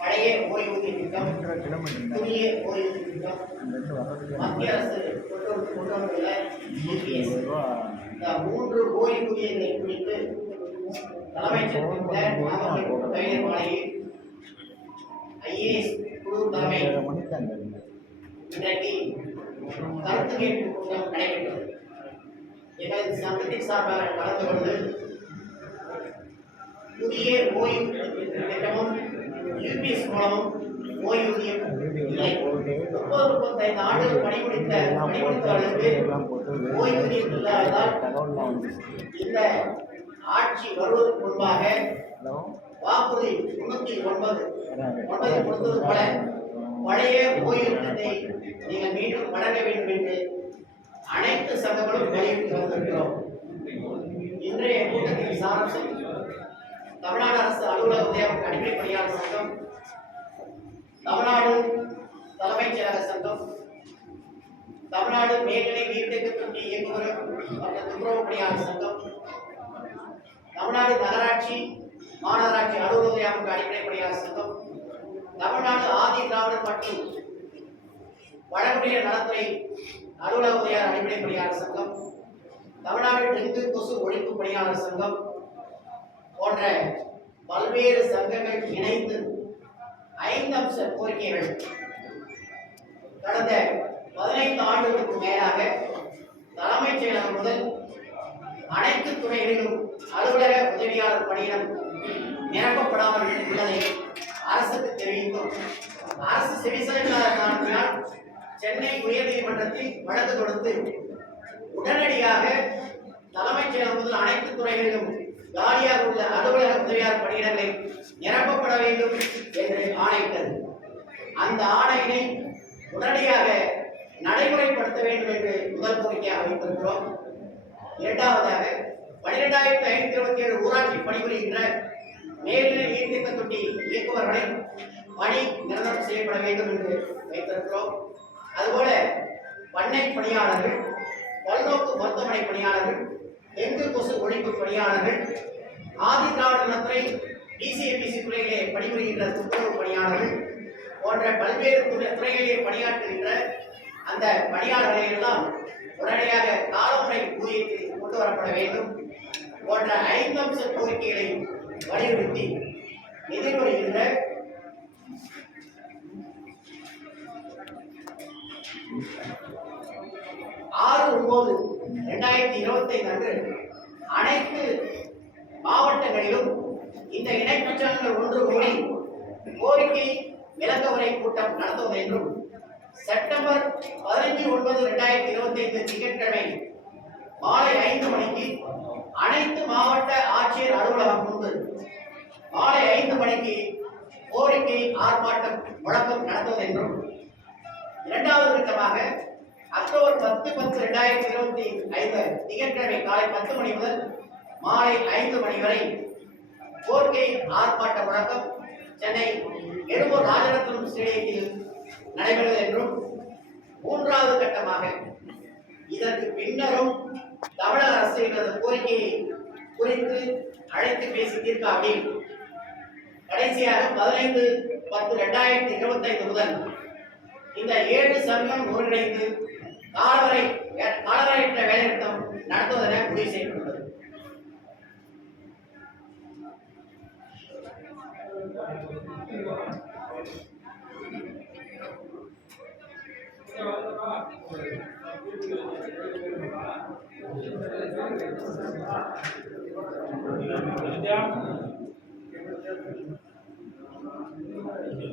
பழைய ஓய்வூதிய திட்டம், புதிய ஓய்வூதிய திட்டம், மத்திய அரசு கொண்டு வந்துள்ள EPS இந்த 3 ஓய்வூதியங்களை குறித்து தலைமைச் செயலர் மாளிகையில் IAS குழு தலைமை இன்றைக்கு கருத்து கேட்பு கூட்டம் நடைபெற்றது. எங்களது சங்கத்தின் சார்பாக கலந்து கொண்டு புதிய ஓய்வூதிய திட்டமும் UPS மூலமும் ஓய்வூதியம் இல்லை. 35 ஆண்டுகள் பணிபுரிந்தவர்களுக்கு ஓய்வூதியம் இல்லாததால் இந்த ஆட்சி வருவதற்கு முன்பாக வாக்குறுதி 309 கொடுத்தது போல பழைய ஓய்வூதியத்தை நீங்கள் மீண்டும் வழங்க வேண்டும் என்று அனைத்து சங்கங்களும் வலியுறுத்தி வந்திருக்கிறோம். இன்றைய கூட்டத்தின் சாராம்சம் தமிழ்நாடு அரசு அலுவலக உதவி அடிப்படை பணியாளர் சங்கம், தமிழ்நாடு தலைமைச் செயலக சங்கம், தமிழ்நாடு மேல்நிலை நீர்த்தேக்க தொட்டி இயக்குநர் மற்றும் துப்புரவு பணியாளர் சங்கம், தமிழ்நாடு நகராட்சி மாநகராட்சி அலுவலக உதவி அடிப்படை பணியாளர் சங்கம், தமிழ்நாடு ஆதி திராவிடர் மற்றும் வடகுடிய நலத்துறை அலுவலக உதவி அடிப்படை பணியாளர் சங்கம், தமிழ்நாடு டெங்கு கொசு ஒழிப்பு பணியாளர் சங்கம் போன்ற பல்வேறு சங்கங்கள் இணைந்து 5 அம்ச கோரிக்கைகள் கடந்த 15 ஆண்டுகளுக்கு மேலாக தலைமைச் செயலகம் முதல் அனைத்து துறைகளிலும் அலுவலக உதவியாளர் பணியிடம் நிரப்பப்படாமல் உள்ளதை அரசுக்கு தெரிவித்தோம். அரசு செவிசாய்க்காத காரணத்தினால் சென்னை உயர்நீதிமன்றத்தில் வழக்கு தொடுத்து உடனடியாக தலைமைச் செயலகம் முதல் அனைத்து துறைகளிலும் காலியாக உள்ள அலுவலக உதவியாளர் பணியிடங்களை நிரப்பப்பட வேண்டும் என்று ஆணையிட்டது. அந்த ஆணையினை உடனடியாக நடைமுறைப்படுத்த வேண்டும் என்று முதல் கோரிக்கையாக வைத்திருக்கிறோம். இரண்டாவதாக 12,527 ஊராட்சி பணிபுரிகின்ற மேல்நிலை நீர்த்தேக்க தொட்டி இயக்குபவர்களை பணி நிரந்தரம் செய்யப்பட வேண்டும் என்று வைத்திருக்கிறோம். அதுபோல பண்ணை பணியாளர்கள், பல்நோக்கு மருத்துவமனை பணியாளர்கள், டெங்கு கொசு ஒழிப்பு பணியாளர்கள், ஆதி திராவிட நலத்துறை DCMPC துறையிலே பணிபுரிகின்ற துப்புரவு பணியாளர்கள் போன்ற பல்வேறு துறைகளிலே பணியாற்றுகின்ற அந்த பணியாளர்களை எல்லாம் உடனடியாக காலமுறை ஊதியத்தில் கொண்டு வரப்பட வேண்டும் போன்ற 5 அம்ச கோரிக்கைகளை வலியுறுத்தி எதிர்வருகின்ற ஆறு 9/2025 அன்று அனைத்து மாவட்டங்களிலும் இந்த இணைப்புச் சங்கங்கள் ஒன்று கூடி கோரிக்கை விளக்கவுரை கூட்டம் நடத்துவது என்றும் செப்டம்பர் 15/9/2025 திங்கட்கிழமை மாலை 5 மணிக்கு அனைத்து மாவட்ட ஆட்சியர் அலுவலகம் முன்பு மாலை 5 மணிக்கு கோரிக்கை ஆர்ப்பாட்டம் முழக்கம் நடத்துவது என்றும், இரண்டாவது கட்டமாக அக்டோபர் 10/10/2025 திங்கட்கிழமை காலை 10 மணி முதல் மாலை 5 மணி வரை கோரிக்கை ஆர்ப்பாட்ட முழக்கம் சென்னை எழும்பூர் ராஜரத்னம் ஸ்டேடியத்தில் நடைபெறுவது என்றும், மூன்றாவது கட்டமாக இதற்கு பின்னரும் தமிழக அரசு எங்களது கோரிக்கையை குறித்து அழைத்து பேசி தீர்க்காமல் கடைசியாக 15/10/2025 முதல் இந்த 7 சங்கம் ஒருங்கிணைந்து காலவரையற்ற வேலைநிறுத்தம் நடத்துவதென முடிவு செய்யப்பட்டுள்ளது. Yeah.